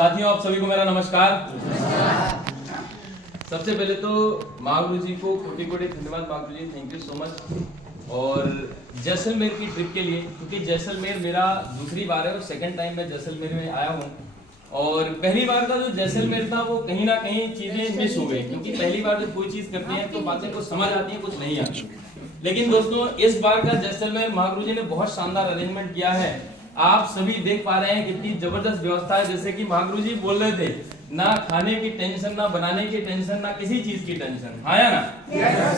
साथियों, आप सभी को मेरा नमस्कार। सबसे पहले तो महागुरु जी को कोटि कोटि धन्यवाद। महागुरु जी, थैंक यू सो मच। और जैसलमेर की ट्रिप के लिए, क्योंकि जैसलमेर मेरा दूसरी बार है और सेकंड टाइम मैं जैसलमेर में आया हूँ। और पहली बार का जो जैसलमेर था वो कहीं ना कहीं चीजें मिस हो गई, क्योंकि पहली बार जब कोई चीज करते हैं तो बातें कुछ समझ आती हैं, कुछ नहीं आती। लेकिन दोस्तों, इस बार का जैसलमेर महागुरु जी ने बहुत शानदार अरेंजमेंट किया है। आप सभी देख पा रहे हैं कितनी जबरदस्त व्यवस्था है। जैसे कि महागुरु जी बोल रहे थे, ना खाने की टेंशन, ना बनाने की टेंशन, ना किसी चीज की टेंशन, हाँ या ना?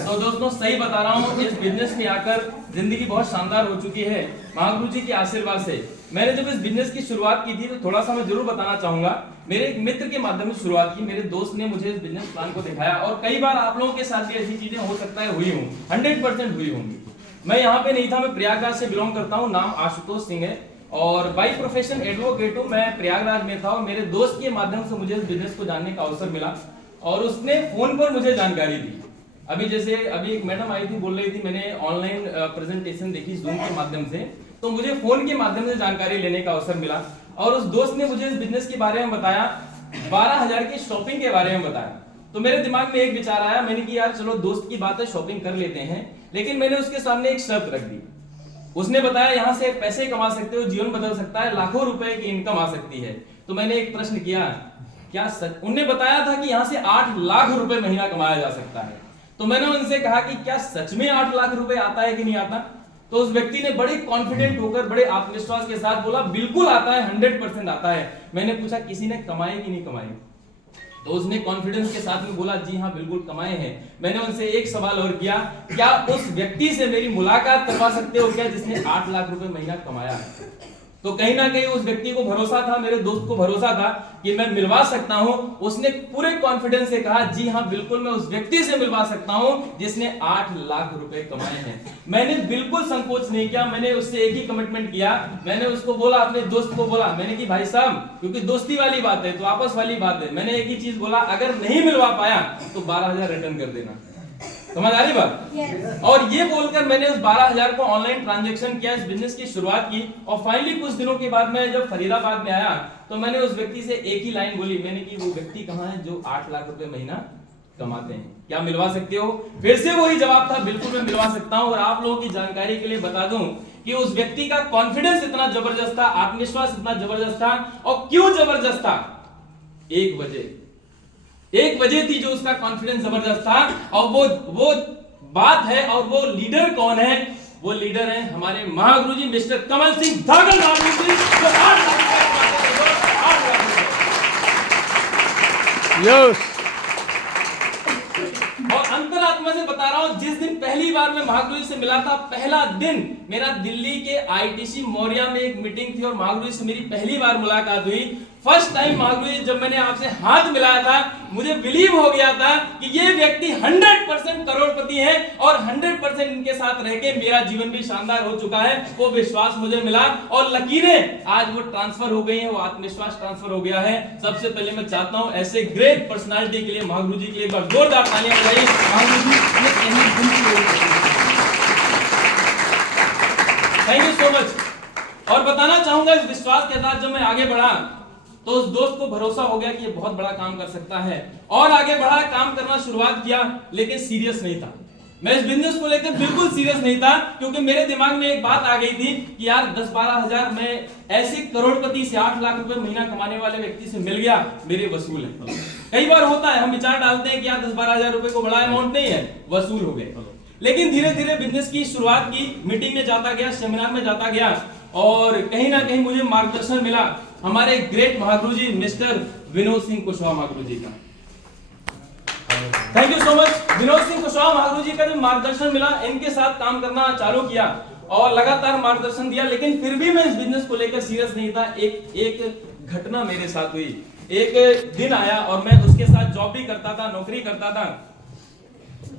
तो दोस्तों, सही बता रहा हूँ, इस बिजनेस में आकर जिंदगी बहुत शानदार हो चुकी है महागुरु जी के आशीर्वाद से। मैंने जब इस बिजनेस की शुरुआत की थी तो थोड़ा सा मैं जरूर बताना चाहूंगा। मेरे एक मित्र के माध्यम से शुरुआत की, मेरे दोस्त ने मुझे इस बिजनेस प्लान को दिखाया। और कई बार आप लोगों के साथ भी ऐसी चीजें हो सकता है हुई हों, 100% हुई होंगी। मैं यहाँ पे नहीं था, मैं प्रयागराज से बिलोंग करता हूँ, नाम आशुतोष सिंह है और बाई प्रोफेशन एडवोकेट हूँ। मैं प्रयागराज में था और मेरे दोस्त के माध्यम से मुझे इस बिजनेस को जानने का अवसर मिला और उसने फोन पर मुझे जानकारी दी। अभी एक मैडम आई थी, बोल रही थी मैंने ऑनलाइन प्रेजेंटेशन देखी जूम के माध्यम से, तो मुझे फोन के माध्यम से जानकारी लेने का अवसर मिला। और उस दोस्त ने मुझे इस बिजनेस के बारे में बताया, 12,000 की शॉपिंग के बारे में बताया। तो मेरे दिमाग में एक विचार आया, मैंने कि यार चलो दोस्त की बात है, शॉपिंग कर लेते हैं। लेकिन मैंने उसके सामने एक शर्त रख दी। उसने बताया यहाँ से पैसे कमा सकते हो, जीवन बदल सकता है, लाखों रुपए की इनकम आ सकती है। तो मैंने एक प्रश्न किया, क्या सच? उन्होंने बताया था कि यहाँ से 8 लाख रुपए महीना कमाया जा सकता है। तो मैंने उनसे कहा कि क्या सच में 8 लाख रुपए आता है कि नहीं आता? तो उस व्यक्ति ने बड़े कॉन्फिडेंट होकर, बड़े आत्मविश्वास के साथ बोला बिल्कुल आता है, 100% आता है। मैंने पूछा किसी ने कमाए कि नहीं कमाए? तो उसने कॉन्फिडेंस के साथ में बोला जी हाँ बिल्कुल कमाए हैं। मैंने उनसे एक सवाल और किया, क्या उस व्यक्ति से मेरी मुलाकात करवा सकते हो क्या जिसने 8 लाख रुपए महीना कमाया है? तो कहीं ना कहीं उस व्यक्ति को भरोसा था, मेरे दोस्त को भरोसा था कि मैं मिलवा सकता हूं। उसने पूरे कॉन्फिडेंस से कहा जी हाँ बिल्कुल मैं उस व्यक्ति से मिलवा सकता हूं जिसने 8 लाख रुपए कमाए हैं। मैंने बिल्कुल संकोच नहीं किया, मैंने उससे एक ही कमिटमेंट किया। मैंने उसको बोला, अपने दोस्त को बोला, मैंने कि भाई साहब, क्योंकि दोस्ती वाली बात है तो आपस वाली बात है, मैंने एक ही चीज बोला, अगर नहीं मिलवा पाया तो 12,000 रिटर्न कर देना। समझ आ रही बात? yes. और ये बोलकर मैंने उस 12,000 को ऑनलाइन ट्रांजैक्शन किया, इस बिजनेस की शुरुआत की। और फाइनली कुछ दिनों के बाद मैं जब फरीदाबाद में आया तो मैंने उस व्यक्ति से एक ही लाइन बोली, मैंने कि वो व्यक्ति कहाँ है जो 8 लाख रुपए महीना कमाते हैं, क्या मिलवा सकते हो? फिर से वही जवाब था, बिल्कुल मैं मिलवा सकता हूँ। और आप लोगों की जानकारी के लिए बता दूं कि उस व्यक्ति का कॉन्फिडेंस इतना जबरदस्त था, आत्मविश्वास इतना जबरदस्त था। और क्यों जबरदस्त था? 1 बजे थी जो उसका कॉन्फिडेंस जबरदस्त था। और वो बात है, और वो लीडर कौन है? वो लीडर है हमारे महागुरु जी मिस्टर कमल सिंह धागल महागुरु जी, जो 8 लाख रुपए। और अंतरात्मा से बता रहा हूं, जिस दिन पहली बार मैं महागुरु जी से मिला था, पहला दिन मेरा दिल्ली के आईटीसी मौर्या में एक मीटिंग थी और महागुरु जी से मेरी पहली बार मुलाकात हुई। फर्स्ट टाइम महागुरु जी जब मैंने आपसे हाथ मिलाया था, मुझे बिलीव हो गया था कि ये व्यक्ति 100% करोड़पति है और 100% इनके साथ रह के मेरा जीवन भी शानदार हो चुका है। वो विश्वास मुझे मिला और लकीरें आज वो ट्रांसफर हो गई है, वो आत्मविश्वास ट्रांसफर हो गया है। सबसे पहले मैं चाहता हूं ऐसे ग्रेट पर्सनालिटी के लिए महागुरु जी के लिए एक बार जोरदार तालियां बजाइए। महागुरु जी, थैंक यू सो मच। और बताना चाहूंगा, इस विश्वास के साथ जब मैं आगे बढ़ा तो उस दोस्त को भरोसा हो गया कि ये बहुत बड़ा काम कर सकता है और आगे बढ़ा, काम करना शुरुआत किया। लेकिन सीरियस नहीं था, मैं इस बिजनेस को लेकर बिल्कुल सीरियस नहीं था, क्योंकि मेरे दिमाग में एक बात आ गई थी कि यार 10-12 हजार में ऐसे करोड़पति से 8 लाख रुपए महीना कमाने वाले व्यक्ति से मिल गया, मेरे वसूल है। कई बार होता है, हम विचार डालते हैं कि यार 10-12 हजार रुपए को बड़ा अमाउंट नहीं है, वसूल हो गए। लेकिन धीरे धीरे बिजनेस की शुरुआत की, मीटिंग में जाता गया, सेमिनार में जाता गया और कहीं ना कहीं मुझे मार्गदर्शन मिला हमारे ग्रेट महागुरु जी मिस्टर विनोद सिंह कुशवाहा महागुरु जी का। Thank you so much. Vinod Singh Kushwaha महागुरु जी का जब मार्गदर्शन मिला, इनके साथ काम करना चालू किया और लगातार मार्गदर्शन दिया। लेकिन फिर भी मैं इस बिजनेस को लेकर सीरियस नहीं था। एक घटना मेरे साथ हुई। एक दिन आया और मैं उसके साथ जॉब भी करता था, नौकरी करता था,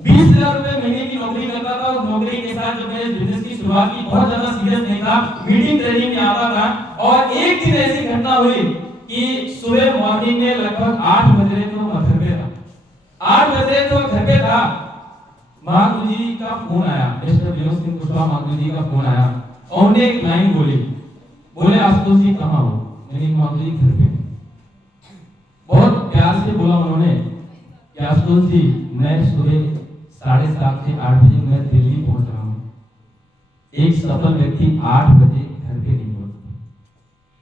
20,000 रुपए महीने की नौकरी करता था। और नौकरी के साथ जब मैंने बिजनेस की शुरुआत की, बहुत ज्यादा सीरियस नहीं था, मीटिंग ट्रेनिंग में आता था। और एक दिन ऐसी घटना हुई कि सुबह मॉर्निंग में लगभग 8 बजे तो मैं घर पे था, 8 बजे तो घर पे था, महागुरु जी का फोन आया, मिस्टर विनोद सिंह कुशवाहा महागुरु जी का फोन आया और उन्हें एक लाइन बोले आशुतोष जी कहाँ हो? मैंने महागुरु जी घर पे। बोला उन्होंने कि आशुतोष जी मैं सुबह 7:30 से 8 बजे मैं दिल्ली पहुंच रहा हूँ। एक सफल व्यक्ति 8 बजे घर पे नहीं पहुंचता।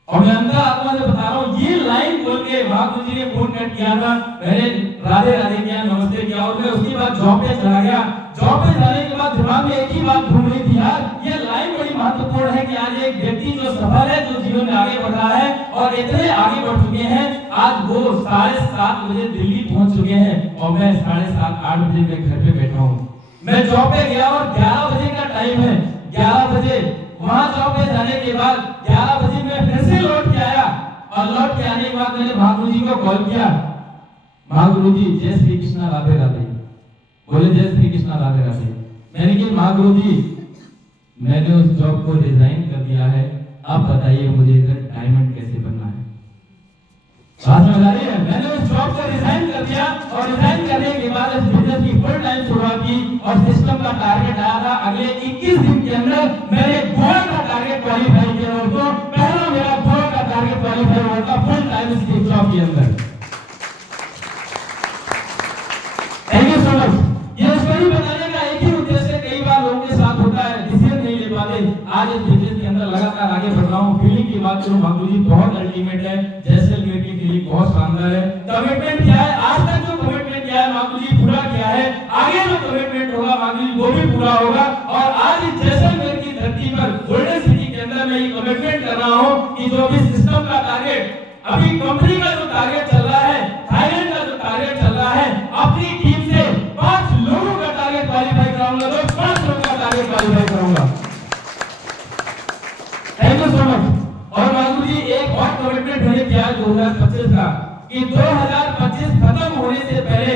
और मैं अंदर आत्मा से बता रहा हूँ, ये लाइन बोल के महागुरु जी ने फोन कट किया था, मैंने राधे राधे किया, नमस्ते किया और मैं उसके बाद जॉब पे चला गया। जॉब पे जाने के बाद दिमाग में एक ही बात घूम रही थी, यार ये लाइन बड़ी महत्वपूर्ण है कि आज एक व्यक्ति जो सफल है, जो जीवन में आगे बढ़ रहा है और इतने आगे बढ़ चुके हैं, आज वो 7:30 बजे दिल्ली पहुंच चुके हैं और मैं 7:30 8 बजे मैं घर पे बैठा हूँ। मैं जॉब पे गया और 11 बजे का टाइम है, 11 बजे वहां जॉब पे जाने के बाद 11 बजे मैं फिर से लौट के आया और लौट के आने के बाद मैंने महागुरु जी को कॉल किया, महागुरु जी जय श्री कृष्णा राधे राधे। बोले जय श्री कृष्णा राधे राधे। मैंने कहा महागुरु जी मैंने उस जॉब को रिजाइन कर दिया है, आप बताइए मुझे इधर डायमंड कैसे बनना है। बात समझ आ रही है? मैंने उस जॉब को रिजाइन कर दिया और रिजाइन करने के बाद इस बिजनेस की फुल टाइम शुरुआत की और सिस्टम का टारगेट आया था अगले 21 दिन के अंदर मैंने गोल्ड का टारगेट क्वालीफाई किया। तो पहला मेरा गोल्ड का टारगेट क्वालीफाई हुआ था फुल टाइम इस जॉब के अंदर। Thank you so much. ये स्टोरी बताने का एक ही उद्देश्य कई बार लोगों के साथ होता है, डिसीजन नहीं ले पाते। आज इस बिजनेस के अंदर लगातार आगे बढ़ रहा हूँ। फीलिंग की बात करूँ महागुरु जी बहुत अल्टीमेट है, जैसलमेर की फीलिंग बहुत शानदार है। कमिटमेंट क्या है, आज तक जो कमिटमेंट किया है महागुरु जी पूरा किया है, आगे जो कमिटमेंट होगा महागुरु जी वो भी पूरा होगा। और आज इस जैसलमेर की धरती पर गोल्डन सिटी के अंदर मैं ये कमिटमेंट कर रहा हूँ कि जो भी सिस्टम का टारगेट अभी कंपनी का जो टारगेट चल रहा है, थाईलैंड का जो टारगेट चल रहा है, अपनी टीम से 5 लोगों का टारगेट क्वालीफाई कराऊंगा, तो 5 लोगों का टारगेट क्वालीफाई करूंगा। Thank you so much. और महागुरु जी एक और कमिटमेंट मैंने किया 2025 का कि 2025 खत्म होने से पहले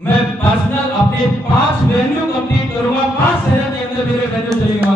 मैं पर्सनल अपने 5 वेन्यू कंप्लीट करूंगा। 5 शहर के अंदर मेरे वेन्यू चलेंगे।